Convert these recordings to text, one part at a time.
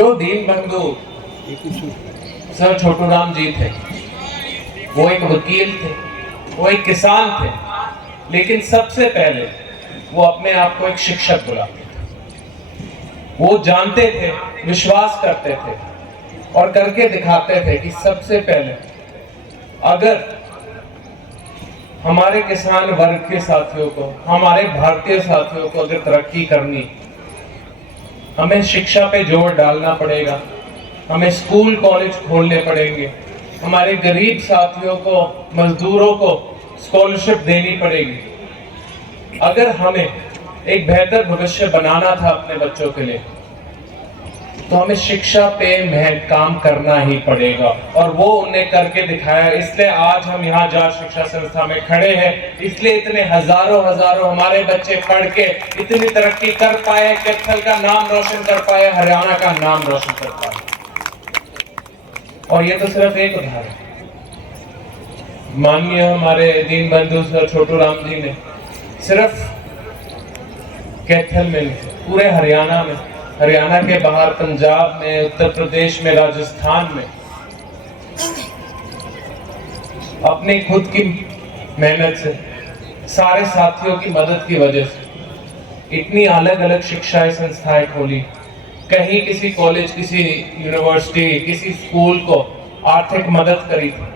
जो दीन बंधु सर छोटूराम जी थे, वो एक वकील थे, वो एक किसान थे, लेकिन सबसे पहले वो अपने आप को एक शिक्षक बुलाते थे। वो जानते थे, विश्वास करते थे और करके दिखाते थे कि सबसे पहले अगर हमारे किसान वर्ग के साथियों को, हमारे भारतीय साथियों को अगर तरक्की करनी, हमें शिक्षा पे जोर डालना पड़ेगा, हमें स्कूल कॉलेज खोलने पड़ेंगे, हमारे गरीब साथियों को, मजदूरों को स्कॉलरशिप देनी पड़ेगी। अगर हमें एक बेहतर भविष्य बनाना था अपने बच्चों के लिए, तो हमें शिक्षा पे काम करना ही पड़ेगा, और वो उन्हें करके दिखाया। इसलिए आज हम यहाँ जाट शिक्षा संस्था में खड़े हैं, इसलिए इतने हजारों हमारे बच्चे पढ़ के इतनी तरक्की कर पाए, कैथल का नाम रोशन कर पाए, हरियाणा का नाम रोशन कर पाए। और ये तो सिर्फ एक उदाहरण। माननीय हमारे दीन बंधु सर छोटूराम जी ने सिर्फ कैथल में, पूरे हरियाणा में, हरियाणा के बाहर पंजाब में, उत्तर प्रदेश में, राजस्थान में अपनी खुद की मेहनत से, सारे साथियों की मदद की वजह से इतनी अलग अलग शिक्षाएं संस्थाएं खोली। कहीं किसी कॉलेज, किसी यूनिवर्सिटी, किसी स्कूल को आर्थिक मदद करी थी।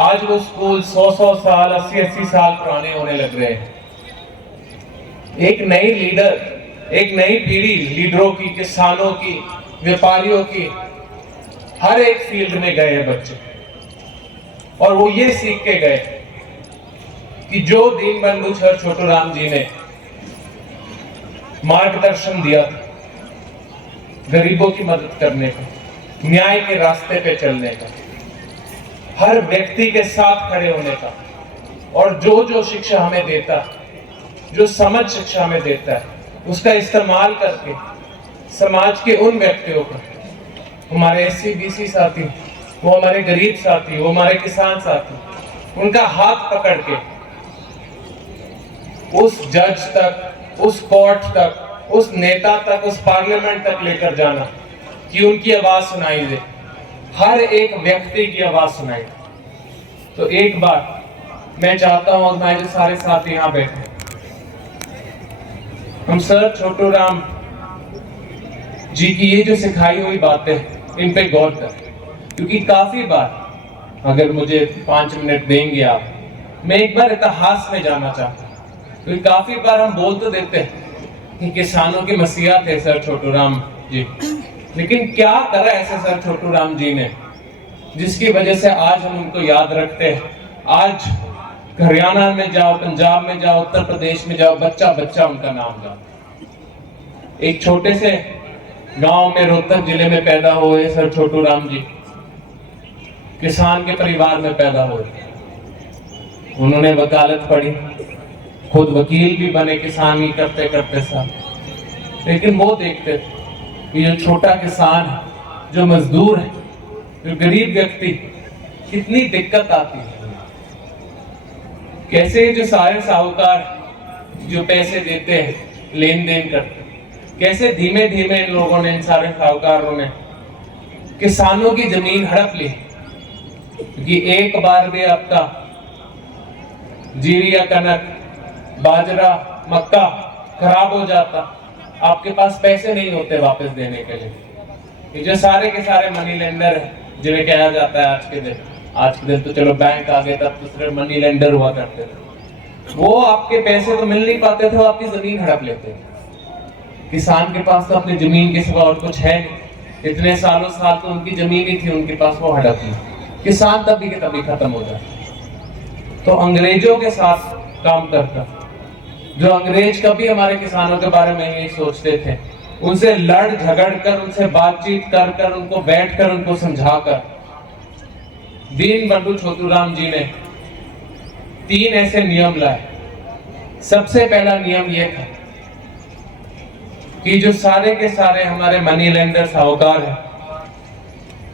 आज वो स्कूल 100 साल, 80 साल पुराने होने लग रहे हैं। एक नई लीडर, एक नई पीढ़ी लीडरों की, किसानों की, व्यापारियों की, हर एक फील्ड में गए हैं बच्चे, और वो ये सीख के गए कि जो दीन बंधु सर छोटूराम जी ने मार्गदर्शन दिया था, गरीबों की मदद करने का, न्याय के रास्ते पे चलने का, हर व्यक्ति के साथ खड़े होने का, और जो शिक्षा हमें देता, जो समझ शिक्षा हमें देता है, उसका इस्तेमाल करके समाज के उन व्यक्तियों को, हमारे SC BC साथी, वो हमारे गरीब साथी, वो हमारे किसान साथी, उनका हाथ पकड़ के उस जज तक, उस कोर्ट तक, उस नेता तक, उस पार्लियामेंट तक लेकर जाना कि उनकी आवाज सुनाई दे, हर एक व्यक्ति की आवाज सुनाई दे। तो एक बार मैं चाहता हूं, हमारे सारे साथी यहाँ बैठे, हम सर छोटूराम जी की ये जो सिखाई हुई बातें, इन पे गौर करें, क्योंकि काफी बार, अगर मुझे 5 मिनट देंगे आप, मैं एक बार इतिहास में जाना चाहता हूँ। क्योंकि काफी बार हम बोल तो देते हैं कि किसानों के मसीहा थे सर छोटूराम जी, लेकिन क्या करा ऐसे सर छोटूराम जी ने जिसकी वजह से आज हम उनको याद रखते हैं। आज हरियाणा में जाओ, पंजाब में जाओ, उत्तर प्रदेश में जाओ, बच्चा बच्चा उनका नाम जाता। एक छोटे से गांव में, रोहतक जिले में पैदा हुए सर छोटूराम जी, किसान के परिवार में पैदा हुए। उन्होंने वकालत पढ़ी, खुद वकील भी बने किसानी करते करते साथ। लेकिन वो देखते थे कि जो छोटा किसान है, जो मजदूर है, जो गरीब व्यक्ति, कितनी दिक्कत आती है। कैसे जो सारे साहूकार जो पैसे देते हैं, लेन देन करते, कैसे धीमे धीमे इन लोगों ने, इन सारे साहूकारों ने किसानों की जमीन हड़प ली। क्योंकि एक बार भी आपका जीरी या कनक, बाजरा, मक्का खराब हो जाता, आपके पास पैसे नहीं होते वापस देने के लिए। ये जो सारे के सारे मनी लेंडर है, जिन्हें कहा जाता है आज के दिन तो चलो बैंक आ गए, तब तो सिर्फ मनी लेंडर हुआ करते थे। वो आपके पैसे तो मिल नहीं पाते थे, वो आपकी जमीन हड़प लेते थे। किसान के पास तो अपनी जमीन के सिवा और कुछ है नहीं, इतने सालों साल तो उनकी जमीन ही थी, उनके पास वो हड़प ली। किसान तभी के तभी खत्म हो जाता। तो अंग्रेजों के साथ काम करता, जो अंग्रेज कभी हमारे किसानों के बारे में नहीं सोचते थे, उनसे लड़ झगड़ कर, उनसे बातचीत कर कर, उनको बैठ कर, उनको समझाकर, दीन बंधु छोटूराम जी ने 3 ऐसे नियम लाए। सबसे पहला नियम यह था कि जो सारे के सारे हमारे मनी लेंडर साहूकार हैं,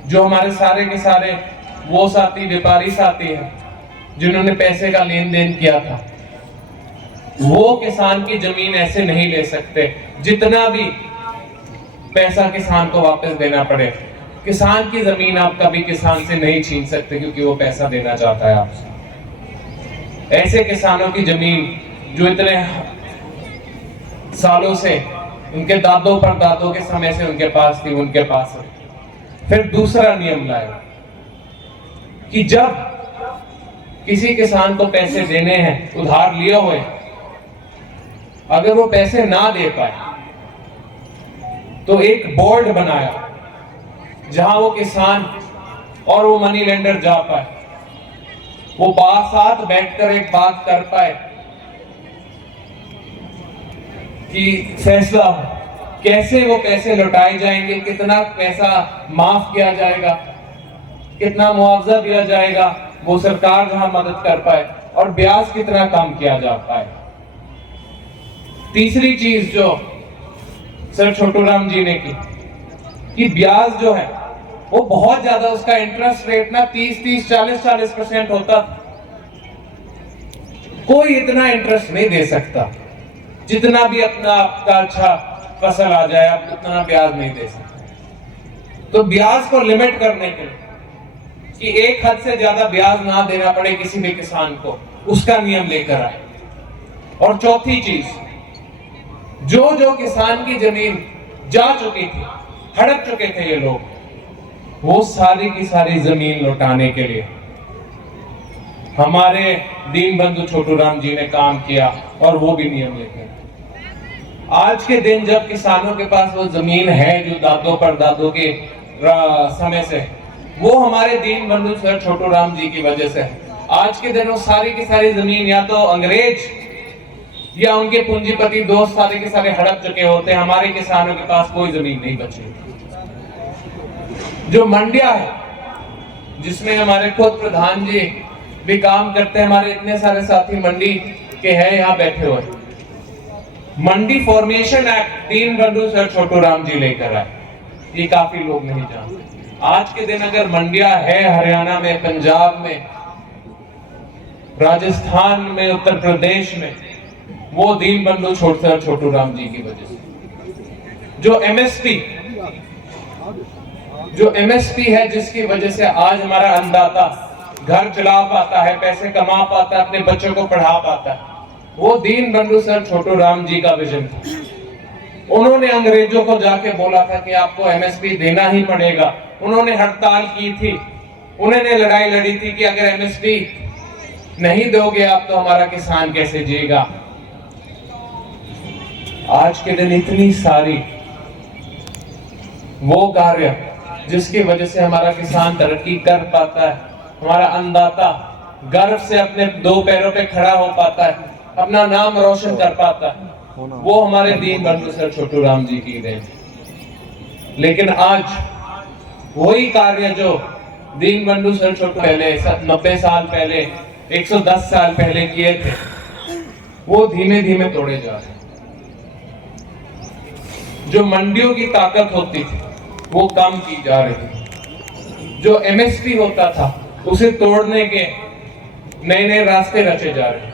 जो हमारे सारे के सारे वो साथी, व्यापारी साथी हैं जिन्होंने पैसे का लेन देन किया था, वो किसान की जमीन ऐसे नहीं ले सकते। जितना भी पैसा किसान को वापस देना पड़े। किसान की जमीन आप कभी किसान से नहीं छीन सकते क्योंकि वो पैसा देना चाहता है आपसे। ऐसे किसानों की जमीन जो इतने सालों से उनके दादों परदादों के समय से उनके पास थी, उनके पास है। फिर दूसरा नियम लाया कि जब किसी किसान को पैसे देने हैं उधार लिए हुए, अगर वो पैसे ना दे पाए तो एक बोर्ड बनाया जहां वो किसान और वो मनी लेंडर जा पाए, वो साथ बैठकर एक बात कर पाए कि फैसला हो कैसे वो पैसे लौटाए जाएंगे, कितना पैसा माफ किया जाएगा, कितना मुआवजा दिया जाएगा, वो सरकार जहां मदद कर पाए, और ब्याज कितना कम किया जा पाए। तीसरी चीज जो सर छोटूराम जी ने की कि ब्याज जो है वो बहुत ज्यादा, उसका इंटरेस्ट रेट ना 30-40% होता। कोई इतना इंटरेस्ट नहीं दे सकता, जितना भी अपना आपका अच्छा फसल आ जाए आप उतना ब्याज नहीं दे सकते। तो ब्याज को लिमिट करने के लिए कि एक हद से ज्यादा ब्याज ना देना पड़े किसी भी किसान को, उसका नियम लेकर आए। और चौथी चीज, जो किसान की जमीन जा चुकी थी, हड़प चुके थे ये लोग, वो सारी की सारी जमीन लौटाने के लिए हमारे दीन बंधु छोटूराम जी ने काम किया और वो भी नियम लेकर। आज के दिन जब किसानों के पास वो जमीन है जो दादों परदादों के समय से, वो हमारे दीन बंधु सर छोटूराम जी की वजह से है। आज के दिन वो सारी की सारी जमीन या तो अंग्रेज या उनके पूंजीपति दोस्त सारे के सारे हड़प चुके होते हैं। हमारे किसानों के पास कोई जमीन नहीं बची। जो मंडिया है जिसमें हमारे खुद प्रधान जी भी काम करते हैं, हमारे इतने सारे साथी मंडी के हैं यहाँ बैठे हुए, मंडी फॉर्मेशन एक्ट दीन बंधु सर छोटूराम जी लेकर आए, ये काफी लोग नहीं जानते। आज के दिन अगर मंडिया है हरियाणा में, पंजाब में, राजस्थान में, उत्तर प्रदेश में, वो दीन बंधु सर छोटूराम जी की वजह से। जो एमएसपी है जिसकी वजह से आज हमारा अन्नदाता घर चला पाता है, पैसे कमा पाता है, अपने बच्चों को पढ़ा पाता है, वो दीन बंधु सर छोटूराम जी का विजन था। उन्होंने अंग्रेजों को जाके बोला था कि आपको एमएसपी देना ही पड़ेगा। उन्होंने हड़ताल की थी, उन्होंने लड़ाई लड़ी थी कि अगर एमएसपी नहीं दोगे आप तो हमारा किसान कैसे जिएगा। आज के दिन इतनी सारी वो कार्य जिसकी वजह से हमारा किसान तरक्की कर पाता है, हमारा अन्नदाता गर्व से अपने दो पैरों पे खड़ा हो पाता है, अपना नाम रोशन कर पाता है, वो हमारे दीन बंधु सर छोटूराम जी की देन। लेकिन आज वही कार्य जो दीन बंधु सर छोटू पहले 90 साल पहले, 110 साल पहले किए थे, वो धीमे धीमे तोड़े जा रहे हैं। जो मंडियों की ताकत होती थी वो कम की जा रही है। जो एमएसपी होता था उसे तोड़ने के नए नए रास्ते रचे जा रहे हैं।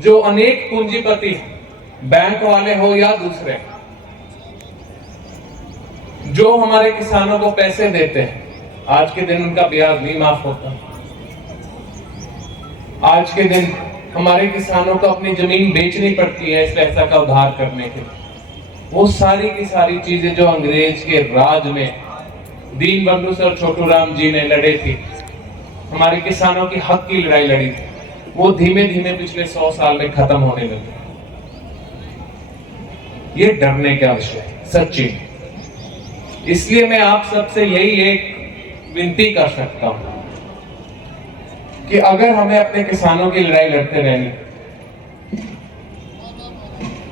जो अनेक पूंजीपति, बैंक वाले हो या दूसरे, जो हमारे किसानों को पैसे देते हैं, आज के दिन उनका ब्याज नहीं माफ होता। आज के दिन हमारे किसानों को अपनी जमीन बेचनी पड़ती है इस पैसा का उधार करने के लिए। वो सारी की सारी चीजें जो अंग्रेज के राज में दीन बंधु सर छोटूराम जी ने लड़े थी, हमारे किसानों की हक की लड़ाई लड़ी थी, वो धीमे धीमे पिछले 100 साल में खत्म होने लगे। ये डरने का विषय है सच्ची। इसलिए मैं आप सबसे यही एक विनती कर सकता हूं कि अगर हमें अपने किसानों की लड़ाई लड़ते रहनी,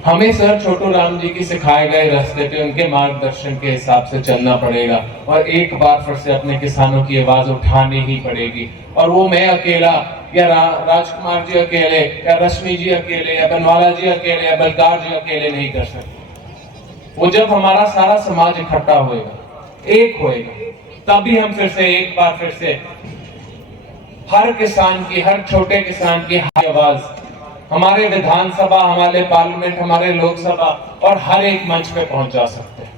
हमें सर छोटूराम जी की सिखाए गए रास्ते पे उनके मार्गदर्शन के हिसाब से चलना पड़ेगा और एक बार फिर से अपने किसानों की आवाज उठानी ही पड़ेगी। और वो मैं अकेला या राजकुमार जी अकेले या रश्मि जी अकेले या बनवाला जी अकेले या बलकार जी अकेले नहीं कर सकते। वो जब हमारा सारा समाज इकट्ठा होएगा, एक होएगा, तभी हम फिर से एक बार फिर से हर किसान की, हर छोटे किसान की आवाज हमारे विधानसभा, हमारे पार्लियामेंट, हमारे लोकसभा और हर एक मंच पे पहुंचा सकते हैं।